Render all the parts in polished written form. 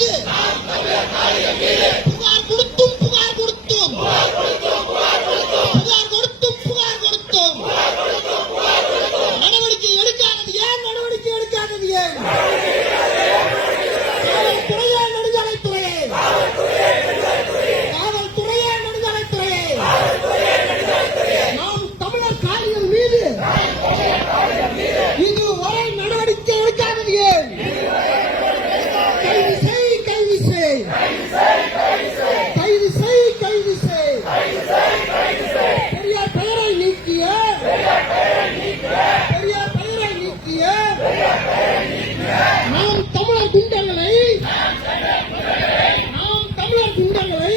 மீது புகார் கொடுத்தும் புகார் கொடுத்தும் நடவடிக்கை எடுக்காதது ஏன்? நடவடிக்கை எடுக்காதது ஏன்? காவல்துறையே, நெடுஞ்சாலைத்துறையே, காவல்துறையே, நெடுஞ்சாலைத்துறையே, நாம் தமிழர் காரியம் மீது இதுவரை நடவடிக்கை எடுக்காதது ஏன்? கைது செய், கைது செய், கைது செய், கைது செய். பெரியார் பெயரை நீக்கிய, பெரியார் பெயரை நீக்கிய நாம் தமிழர் குண்டர்களை, நாம் தமிழர் குண்டர்களை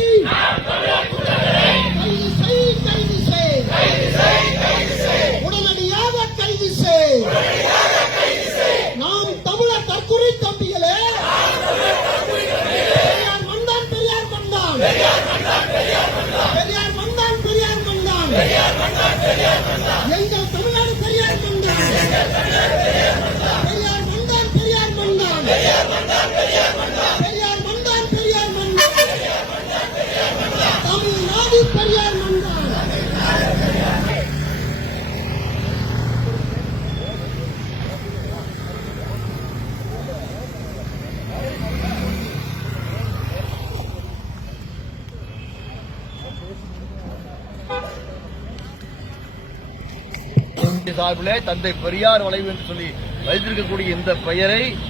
கைது செய், கைது செய், உடனடியாக கைது செய். நாம் தமிழர் தற்கொலை தம்பிகளே, பெரியார் மந்தான், பெரியார் மந்தான், பெரியார் மந்தான், பெரியார் மந்தான், எங்கள் தமிழ்நாடு பெரியார் மந்தான், பெரியார் மந்தான், பெரியார் மந்தான், பெரியார் மந்தான், பெரியார் மந்தான், தமிழ்நாடு பெரியார் மந்தான். சார்பிலே தந்தை பெரியார் வளைவு என்று சொல்லி வைத்திருக்கக்கூடிய இந்த பெயரை